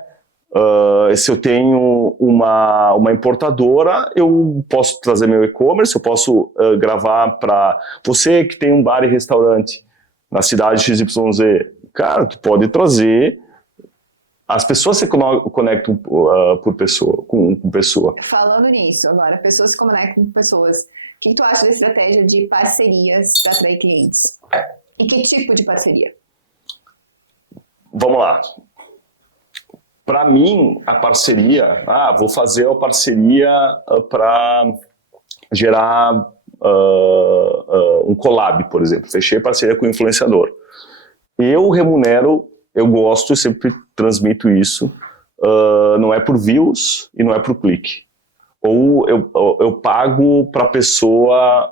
Se eu tenho uma importadora, eu posso trazer meu e-commerce, eu posso gravar para você que tem um bar e restaurante na cidade XYZ. Cara, tu pode trazer, as pessoas se conectam por pessoa, com pessoa. Falando nisso agora, pessoas se conectam com pessoas. O que tu acha da estratégia de parcerias para atrair clientes? E que tipo de parceria? Vamos lá. Para mim, a parceria, vou fazer a parceria para gerar um collab, por exemplo. Fechei parceria com o influenciador. Eu remunero, eu gosto e sempre transmito isso, não é por views e não é por clique. Ou eu pago para a pessoa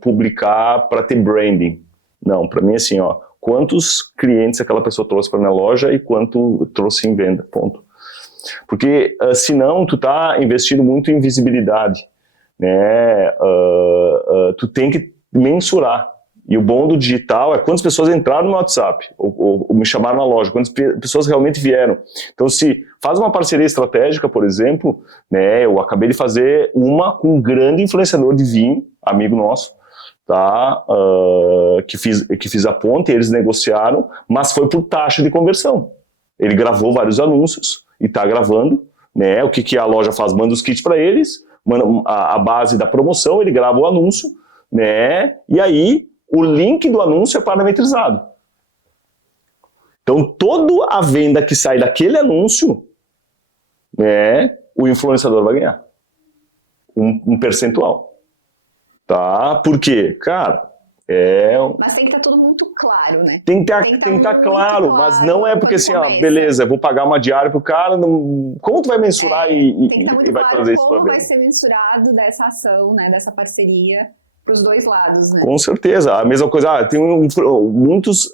publicar para ter branding. Não, para mim é assim, ó. Quantos clientes aquela pessoa trouxe para minha loja e quanto trouxe em venda, ponto. Porque senão tu tá investindo muito em visibilidade, né? Tu tem que mensurar. E o bom do digital é quantas pessoas entraram no WhatsApp ou me chamaram na loja, quantas pessoas realmente vieram. Então, se faz uma parceria estratégica, por exemplo, né? Eu acabei de fazer uma com um grande influenciador de vinho, amigo nosso, tá? Que fiz a ponte, eles negociaram, mas foi por taxa de conversão. Ele gravou vários anúncios e está gravando, né? O que a loja faz? Manda os kits para eles, manda a base da promoção, ele grava o anúncio, né? E aí o link do anúncio é parametrizado. Então toda a venda que sai daquele anúncio, né? O influenciador vai ganhar um percentual. Tá? Por quê? Cara, Mas tem que estar tudo muito claro, né? Tem que estar claro, mas não é porque assim, beleza, eu vou pagar uma diária pro cara, como tu vai mensurar tem que estar muito vai claro trazer isso pra como venda? vai ser mensurado dessa ação, né, dessa parceria para os dois lados, né? Com certeza, a mesma coisa, tem muitos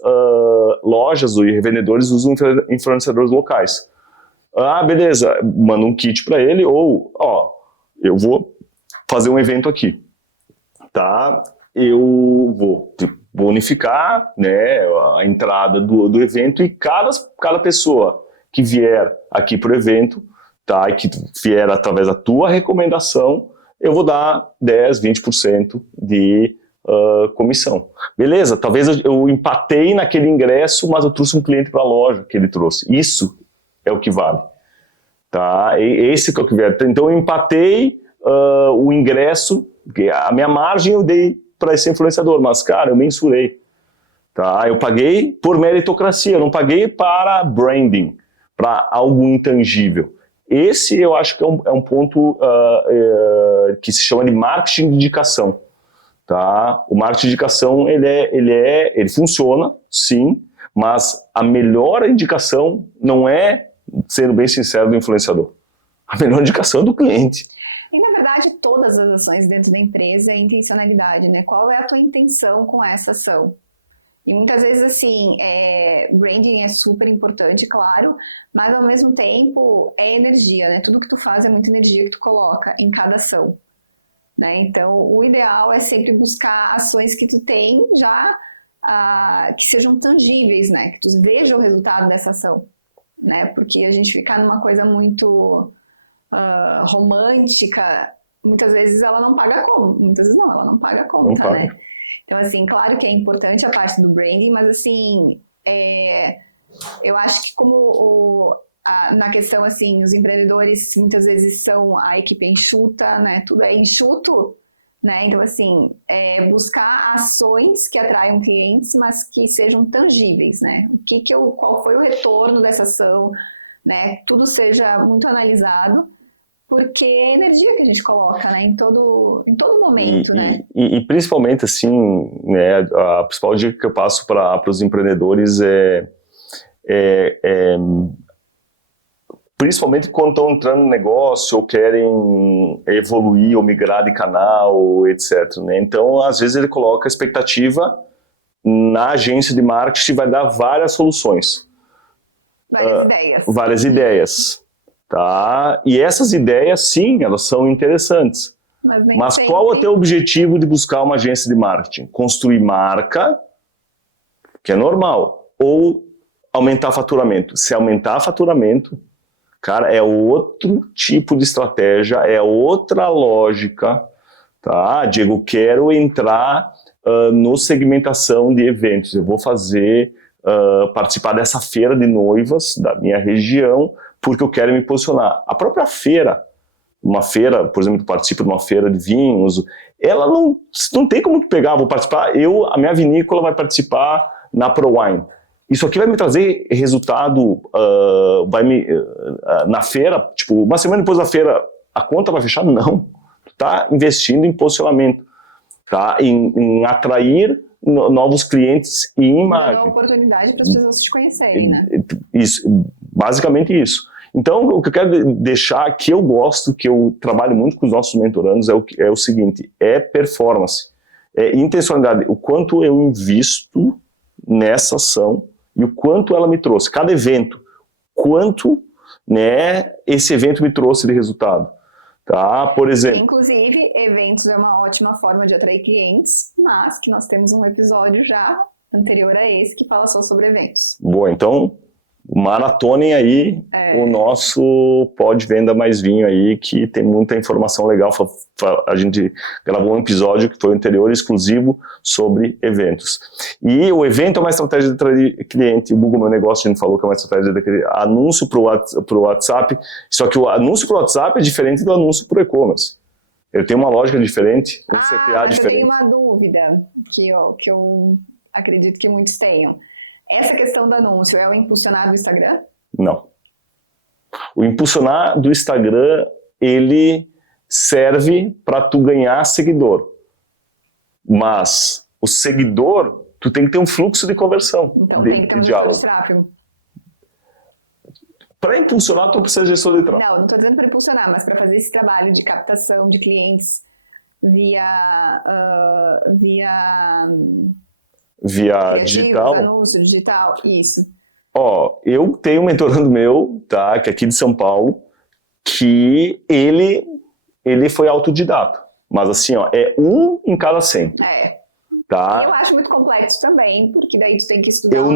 lojas e revendedores usam influenciadores locais. Beleza, manda um kit para ele ou, eu vou fazer um evento aqui. Tá? Eu vou bonificar, né, a entrada do evento e cada pessoa que vier aqui para o evento, tá, e que vier através da tua recomendação, eu vou dar 10, 20% de comissão. Beleza, talvez eu empatei naquele ingresso, mas eu trouxe um cliente para a loja que ele trouxe. Isso é o que vale. Tá? Esse que é o que vale. Então eu empatei o ingresso, porque a minha margem eu dei para esse influenciador, mas, cara, eu mensurei. Tá? Eu paguei por meritocracia, eu não paguei para branding, para algo intangível. Esse eu acho que é um ponto que se chama de marketing de indicação. Tá? O marketing de indicação, ele funciona, sim, mas a melhor indicação não é, sendo bem sincero, do influenciador. A melhor indicação é do cliente. E, na verdade, todas as ações dentro da empresa é intencionalidade, né? Qual é a tua intenção com essa ação? E muitas vezes, assim, branding é super importante, claro, mas ao mesmo tempo é energia, né? Tudo que tu faz é muita energia que tu coloca em cada ação, né? Então, o ideal é sempre buscar ações que tu tem já, que sejam tangíveis, né? Que tu veja o resultado dessa ação, né? Porque a gente ficar numa coisa muito romântica, muitas vezes ela não paga como, muitas vezes não, ela não paga conta, né? Então, assim, claro que é importante a parte do branding, mas, assim, eu acho que como na questão, assim, os empreendedores muitas vezes são a equipe enxuta, né? Tudo é enxuto, né? Então, assim, buscar ações que atraiam clientes, mas que sejam tangíveis, né? Qual foi o retorno dessa ação, né? Tudo seja muito analisado, porque é a energia que a gente coloca, né? Em todo momento, né? E principalmente, assim, né? A principal dica que eu passo para os empreendedores principalmente quando estão entrando no negócio ou querem evoluir ou migrar de canal, etc. Né? Então, às vezes ele coloca a expectativa na agência de marketing, vai dar várias soluções. Várias ideias. Tá? E essas ideias, sim, elas são interessantes. Mas qual é o teu objetivo de buscar uma agência de marketing? Construir marca, que é normal, ou aumentar faturamento? Se aumentar faturamento, cara, é outro tipo de estratégia, é outra lógica, tá? Diego, eu quero entrar no segmentação de eventos, eu vou participar dessa feira de noivas da minha região, porque eu quero me posicionar. A própria feira, uma feira, por exemplo, eu participo de uma feira de vinhos, ela não tem como pegar, vou participar, a minha vinícola vai participar na ProWine. Isso aqui vai me trazer resultado, na feira, tipo, uma semana depois da feira, a conta vai fechar? Não. Tu tá investindo em posicionamento, tá? Em atrair novos clientes e imagem. É uma oportunidade para as pessoas te conhecerem, né? Isso, basicamente isso. Então, o que eu quero deixar, que eu gosto, que eu trabalho muito com os nossos mentorandos, é o seguinte, performance, intencionalidade, o quanto eu invisto nessa ação e o quanto ela me trouxe. Cada evento, quanto, né, esse evento me trouxe de resultado. Tá? Por exemplo... Inclusive, eventos é uma ótima forma de atrair clientes, mas que nós temos um episódio já anterior a esse que fala só sobre eventos. Boa, então maratonem aí o nosso Pod Venda Mais Vinho aí, que tem muita informação legal. A gente gravou um episódio que foi o anterior, exclusivo, sobre eventos. E o evento é uma estratégia de atrair cliente. O Google Meu Negócio, a gente falou que é uma estratégia de anúncio para o WhatsApp, só que o anúncio para o WhatsApp é diferente do anúncio para o e-commerce. Ele tem uma lógica diferente, um CTA diferente. Eu tenho uma dúvida que eu acredito que muitos tenham. Essa questão do anúncio é o impulsionar do Instagram? Não. O impulsionar do Instagram, ele serve para tu ganhar seguidor. Mas o seguidor, tu tem que ter um fluxo de conversão. Então tem que ter um gestor de tráfego. Para impulsionar, tu precisa de gestor de tráfego. Não estou dizendo para impulsionar, mas para fazer esse trabalho de captação de clientes via digital? Anúncio digital, isso. Eu tenho um mentorando meu, tá, que é aqui de São Paulo, que ele foi autodidata. Mas assim, é 1 em cada 100. Tá? Eu acho muito complexo também, porque daí tu tem que estudar eu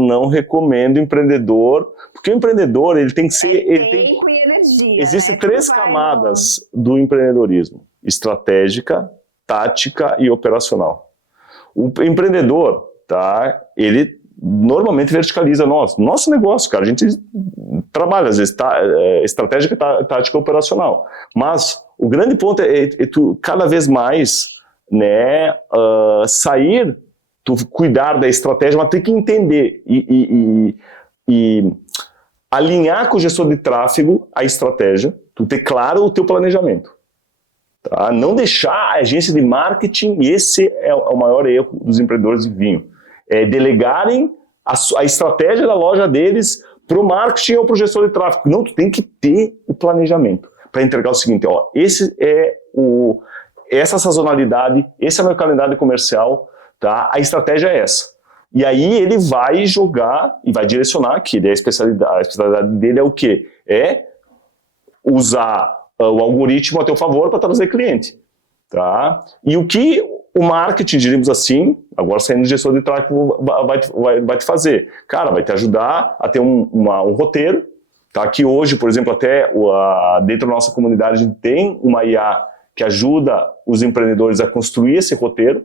não recomendo empreendedor, porque o empreendedor, ele tem que ser... tempo e energia. Existem 3 camadas do empreendedorismo: estratégica, tática e operacional. O empreendedor, tá, ele normalmente verticaliza nosso negócio, cara. A gente trabalha, às vezes, estratégica, tática e operacional. Mas o grande ponto é tu cada vez mais, né, tu cuidar da estratégia, mas tem que entender e alinhar com o gestor de tráfego a estratégia, tu ter claro o teu planejamento. Tá? Não deixar a agência de marketing, e esse é o maior erro dos empreendedores de vinho, delegarem a estratégia da loja deles para o marketing ou para o gestor de tráfego. Não, tu tem que ter o planejamento para entregar o seguinte, essa sazonalidade, esse é o meu calendário comercial, tá? A estratégia é essa. E aí ele vai jogar e vai direcionar, que a especialidade dele é o quê? É usar o algoritmo a teu favor para trazer cliente. Tá? E o que o marketing, diríamos assim, agora saindo do gestor de tráfego, vai te fazer? Cara, vai te ajudar a ter um roteiro, tá? Que hoje, por exemplo, até dentro da nossa comunidade a gente tem uma IA que ajuda os empreendedores a construir esse roteiro,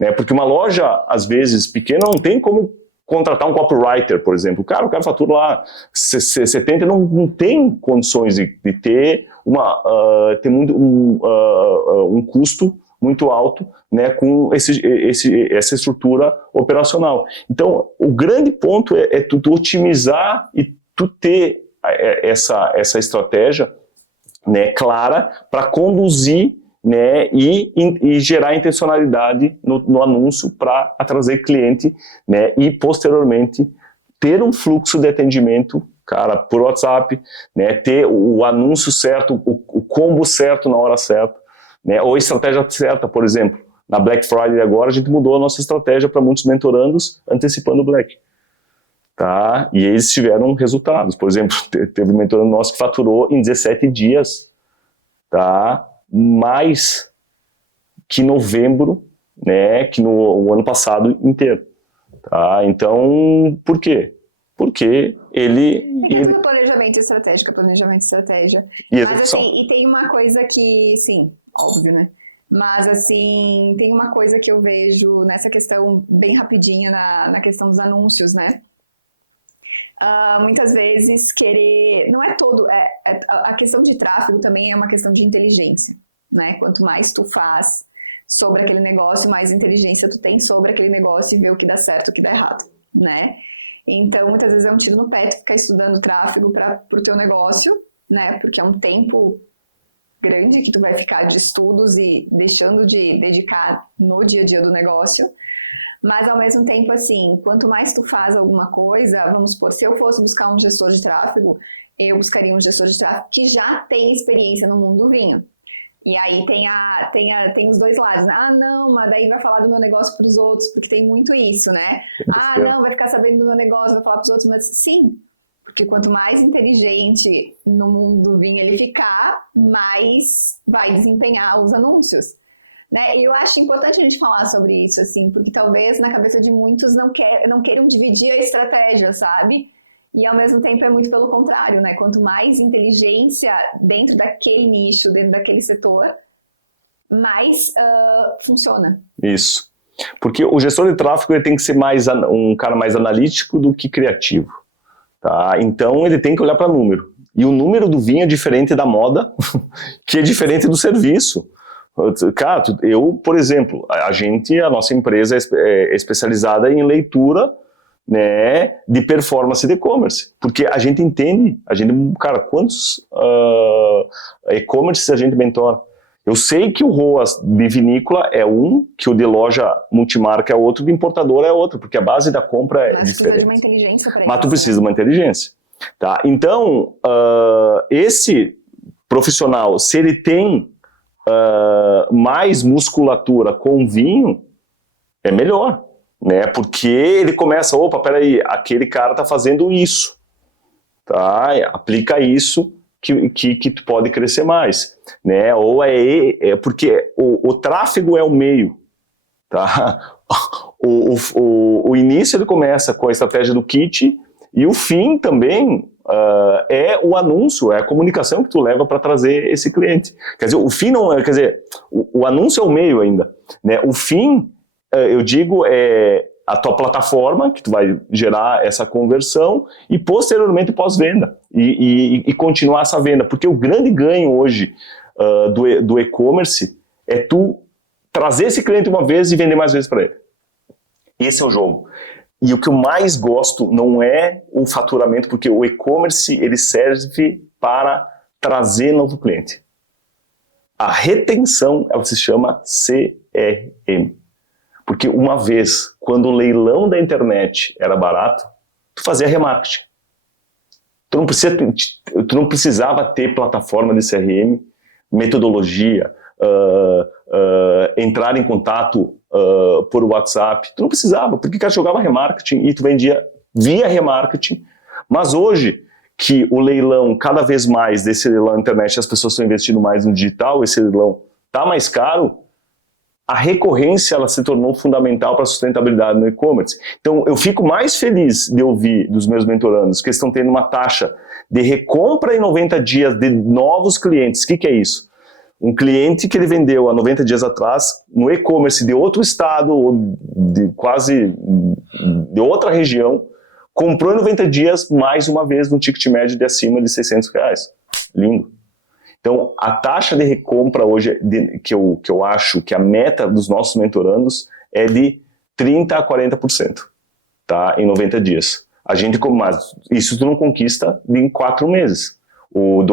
né? Porque uma loja, às vezes, pequena, não tem como contratar um copywriter, por exemplo. O cara fatura lá 70, não tem condições de ter um custo muito alto, né, com essa estrutura operacional. Então, o grande ponto é tu otimizar e tu ter essa estratégia, né, clara para conduzir, né, e gerar intencionalidade no anúncio para atrair cliente, né, e posteriormente ter um fluxo de atendimento, cara, por WhatsApp, né, ter o anúncio certo, o combo certo na hora certa, né, ou a estratégia certa. Por exemplo, na Black Friday agora a gente mudou a nossa estratégia para muitos mentorandos antecipando o Black. Tá? E eles tiveram resultados. Por exemplo, teve um mentorando nosso que faturou em 17 dias, tá? Mais que novembro, né? Que no ano passado inteiro. Tá? Então, por quê? Porque ele planejamento estratégico, estratégia. E execução. Mas, assim, e tem uma coisa que, sim, óbvio, né? Mas, assim, tem uma coisa que eu vejo nessa questão, bem rapidinha, na questão dos anúncios, né? Muitas vezes querer... Não é todo... a questão de tráfego também é uma questão de inteligência, né? Quanto mais tu faz sobre aquele negócio, mais inteligência tu tem sobre aquele negócio e ver o que dá certo e o que dá errado, né? Então, muitas vezes é um tiro no pé tu ficar estudando tráfego para o teu negócio, né? Porque é um tempo grande que tu vai ficar de estudos e deixando de dedicar no dia a dia do negócio. Mas, ao mesmo tempo, assim, quanto mais tu faz alguma coisa, vamos supor, se eu fosse buscar um gestor de tráfego, eu buscaria um gestor de tráfego que já tem experiência no mundo do vinho. E aí tem os dois lados, né? Ah, não, mas daí vai falar do meu negócio para os outros, porque tem muito isso, né? Ah, não, vai ficar sabendo do meu negócio, vai falar para os outros, mas sim, porque quanto mais inteligente no mundo do vinho ele ficar, mais vai desempenhar os anúncios. Né? E eu acho importante a gente falar sobre isso, assim, porque talvez na cabeça de muitos não queiram dividir a estratégia, sabe? E ao mesmo tempo é muito pelo contrário, né? Quanto mais inteligência dentro daquele nicho, dentro daquele setor, mais funciona. Isso. Porque o gestor de tráfego ele tem que ser um cara mais analítico do que criativo. Tá? Então ele tem que olhar para número. E o número do vinho é diferente da moda, que é diferente do serviço. Cara, eu, por exemplo, a nossa empresa é especializada em leitura, né, de performance de e-commerce, porque a gente entende, cara, quantos e-commerce a gente mentora? Eu sei que o ROAS de vinícola é um, que o de loja multimarca é outro, de importador é outro, porque a base da compra é diferente. Mas tu precisa de uma inteligência para isso. Mas tu precisa de uma inteligência. Tá? Então, esse profissional, se ele tem mais musculatura com vinho, é melhor. Né? Porque ele começa, opa, peraí, aquele cara está fazendo isso, tá? Aplica isso que tu pode crescer mais, né? Ou porque o tráfego é o meio, tá? O início ele começa com a estratégia do kit e o fim também é o anúncio, é a comunicação que tu leva para trazer esse cliente. Quer dizer, o fim não é, quer dizer, o anúncio é o meio ainda, né? O fim, eu digo, é a tua plataforma, que tu vai gerar essa conversão, e posteriormente pós-venda, e continuar essa venda, porque o grande ganho hoje do e-commerce é tu trazer esse cliente uma vez e vender mais vezes para ele. Esse é o jogo. E o que eu mais gosto não é o faturamento, porque o e-commerce ele serve para trazer novo cliente. A retenção, ela se chama CRM. Porque uma vez, quando o leilão da internet era barato, tu fazia remarketing. Tu não precisava ter plataforma de CRM, metodologia, entrar em contato por WhatsApp. Tu não precisava, porque o cara jogava remarketing e tu vendia via remarketing. Mas hoje, que o leilão, cada vez mais desse leilão na internet, as pessoas estão investindo mais no digital, esse leilão está mais caro, a recorrência ela se tornou fundamental para a sustentabilidade no e-commerce. Então, eu fico mais feliz de ouvir dos meus mentorandos que estão tendo uma taxa de recompra em 90 dias de novos clientes. O que é isso? um cliente que ele vendeu há 90 dias atrás no e-commerce de outro estado, ou de outra região, comprou em 90 dias mais uma vez num ticket médio de acima de R$600. Lindo. Então, a taxa de recompra hoje, que eu acho que a meta dos nossos mentorandos é de 30% a 40%, tá? Em 90 dias. A gente, mas isso tu não conquista em 4 meses. O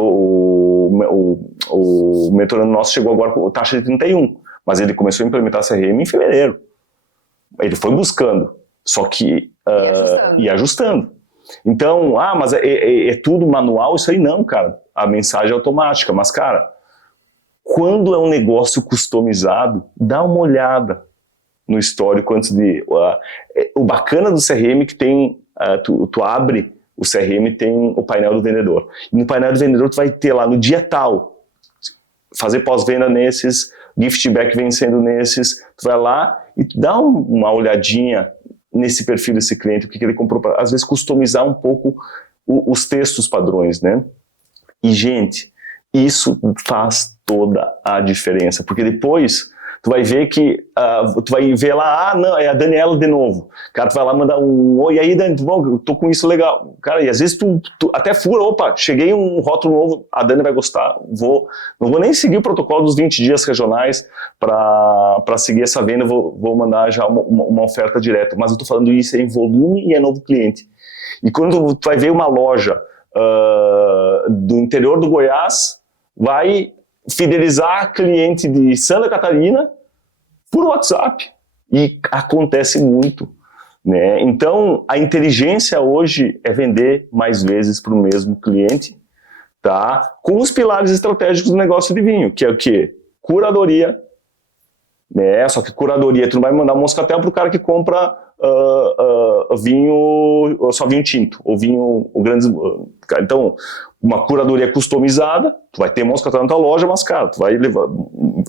mentorando nosso chegou agora com taxa de 31%, mas ele começou a implementar CRM em fevereiro. Ele foi buscando, só que e ajustando. Então, mas é tudo manual? Isso aí não, cara. A mensagem é automática. Mas, cara, quando é um negócio customizado, dá uma olhada no histórico antes de... o bacana do CRM que tem... tu abre o CRM, tem o painel do vendedor. E no painel do vendedor tu vai ter lá no dia tal, fazer pós-venda nesses, gift back vencendo nesses. Tu vai lá e tu dá uma olhadinha nesse perfil desse cliente, o que ele comprou, para às vezes customizar um pouco os textos padrões, né? E, gente, isso faz toda a diferença, porque depois tu vai ver que, tu vai ver lá, não, é a Daniela de novo. Cara, tu vai lá mandar oi, aí Dani, bom, eu tô com isso legal. Cara, e às vezes tu até fura, opa, cheguei um rótulo novo, a Dani vai gostar, não vou nem seguir o protocolo dos 20 dias regionais para seguir essa venda, vou mandar já uma oferta direta. Mas eu tô falando isso em volume e é novo cliente. E quando tu vai ver uma loja do interior do Goiás, vai fidelizar cliente de Santa Catarina por WhatsApp, e acontece muito, né? Então a inteligência hoje é vender mais vezes para o mesmo cliente, tá? Com os pilares estratégicos do negócio de vinho, que é o quê? Curadoria, né? Só que curadoria, tu não vai mandar um moscatel para o cara que compra vinho, só vinho tinto, ou vinho grande. Então, uma curadoria customizada, tu vai ter moscatel na tua loja, mas, cara, tu vai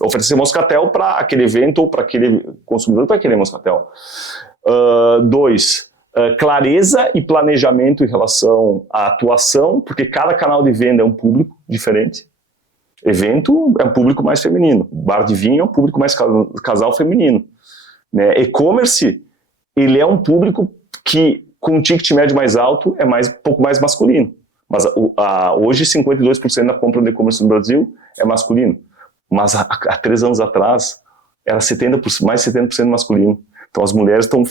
oferecer moscatel para aquele evento ou para aquele consumidor, para aquele moscatel. 2, clareza e planejamento em relação à atuação, porque cada canal de venda é um público diferente. Evento é um público mais feminino, bar de vinho é um público mais casal feminino, né? E-commerce, ele é um público que, com um ticket médio mais alto, é um pouco mais masculino. Mas hoje, 52% da compra de e-commerce no Brasil é masculino. Mas há 3 anos atrás, era mais 70% masculino. Então as mulheres estão...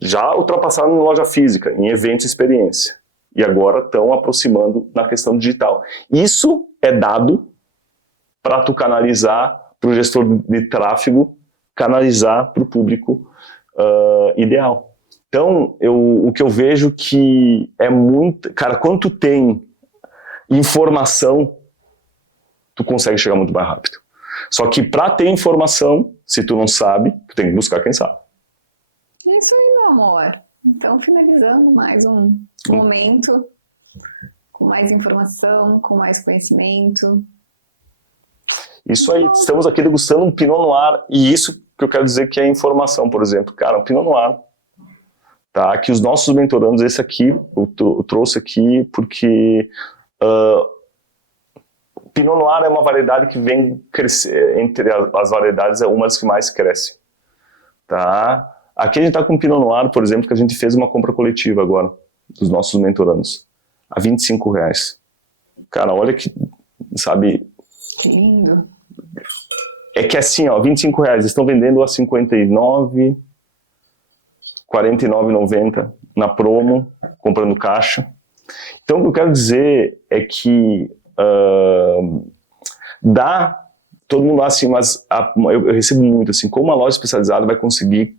já ultrapassaram em loja física, em eventos e experiência. E agora estão aproximando na questão digital. Isso é dado para tu canalizar para o gestor de tráfego, canalizar para o público ideal. Então, o que eu vejo que é muito... Cara, quando tu tem informação, tu consegue chegar muito mais rápido. Só que para ter informação, se tu não sabe, tu tem que buscar quem sabe. É isso aí, meu amor. Então, finalizando mais um momento com mais informação, com mais conhecimento. Isso aí, estamos aqui degustando um Pinot Noir, e isso que eu quero dizer que é informação, por exemplo. Cara, um Pinot Noir, tá? Que os nossos mentorandos, esse aqui, eu trouxe aqui porque Pinot Noir é uma variedade que vem crescer, entre as variedades é uma das que mais cresce, tá? Aqui a gente está com Pinot Noir, por exemplo, que a gente fez uma compra coletiva agora, dos nossos mentorandos, a R$25. Cara, olha que, sabe... Que lindo. É que assim, ó, R$25, eles estão vendendo a R$59, R$49,90 na promo, comprando caixa. Então o que eu quero dizer é que todo mundo lá assim, mas eu recebo muito assim, como uma loja especializada vai conseguir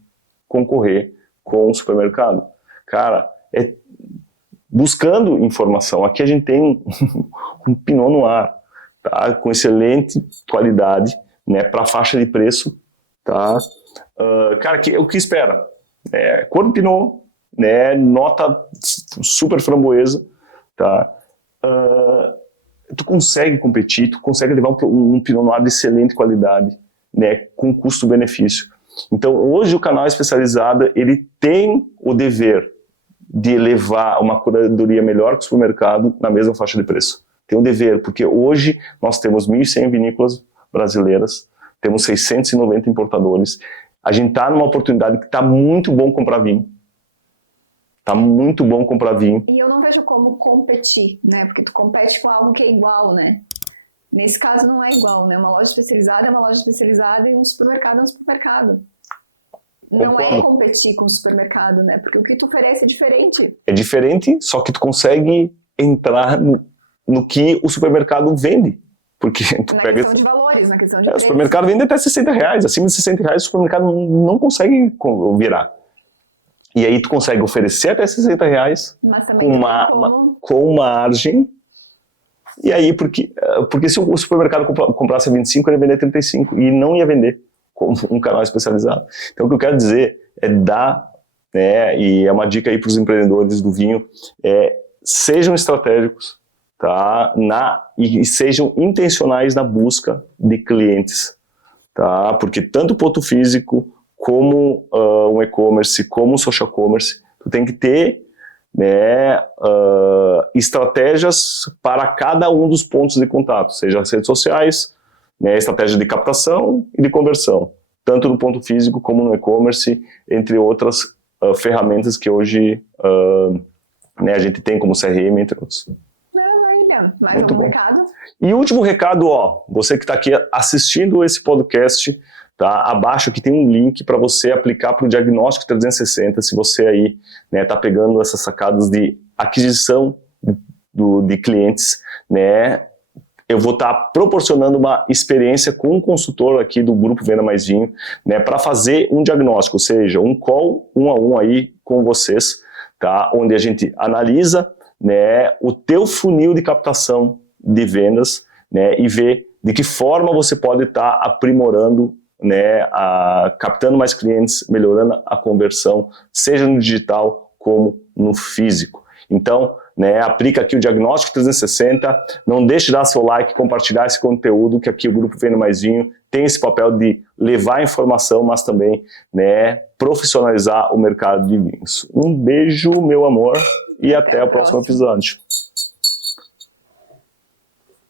concorrer com o supermercado? Cara, é buscando informação. Aqui a gente tem um Pinot Noir, tá? Com excelente qualidade, né, para faixa de preço, tá? Cara, o que espera? Cor do Pinot, né, nota super framboesa, tá? Tu consegue competir, tu consegue levar um Pinot Noir de excelente qualidade, né, com custo-benefício. Então, hoje o canal especializado, ele tem o dever de levar uma curadoria melhor que o supermercado na mesma faixa de preço. tem um dever, porque hoje nós temos 1.100 vinícolas brasileiras, temos 690 importadores, a gente está numa oportunidade que está muito bom comprar vinho. Tá muito bom comprar vinho. E eu não vejo como competir, né? Porque tu compete com algo que é igual, né? Nesse caso não é igual, né? Uma loja especializada é uma loja especializada e um supermercado é um supermercado. Não é competir com o supermercado, né? Porque o que tu oferece é diferente. É diferente, só que tu consegue entrar no que o supermercado vende. Porque tu na questão de valores, na questão de preço. O supermercado vende até R$60. Acima de R$60 o supermercado não consegue virar. E aí tu consegue oferecer até R$60 com uma margem. E aí, porque se o supermercado comprasse a 25, ele ia vender 35 e não ia vender como um canal especializado. Então o que eu quero dizer é dar, né, e é uma dica aí para os empreendedores do vinho, sejam estratégicos, tá, e sejam intencionais na busca de clientes, tá, porque tanto o ponto físico como um e-commerce, como um social commerce, tu tem que ter, né, estratégias para cada um dos pontos de contato, seja as redes sociais, né, estratégia de captação e de conversão, tanto no ponto físico como no e-commerce, entre outras ferramentas que hoje né, a gente tem como CRM, entre outros. Mais algum recado? E último recado, você que está aqui assistindo esse podcast, tá? Abaixo aqui tem um link para você aplicar para o Diagnóstico 360, se você aí tá pegando essas sacadas de aquisição de clientes, né? Eu vou estar proporcionando uma experiência com um consultor aqui do Grupo Venda Mais Vinho, né, para fazer um diagnóstico, ou seja, um call 1-a-1 aí com vocês, tá? Onde a gente analisa, né, o teu funil de captação de vendas, né, e vê de que forma você pode estar aprimorando, né, captando mais clientes, melhorando a conversão, seja no digital como no físico. Então, né, aplica aqui o Diagnóstico 360, não deixe de dar seu like, compartilhar esse conteúdo, que aqui o Grupo Venda Mais Vinho tem esse papel de levar informação, mas também, né, profissionalizar o mercado de vinhos. Um beijo, meu amor, e até o próximo episódio.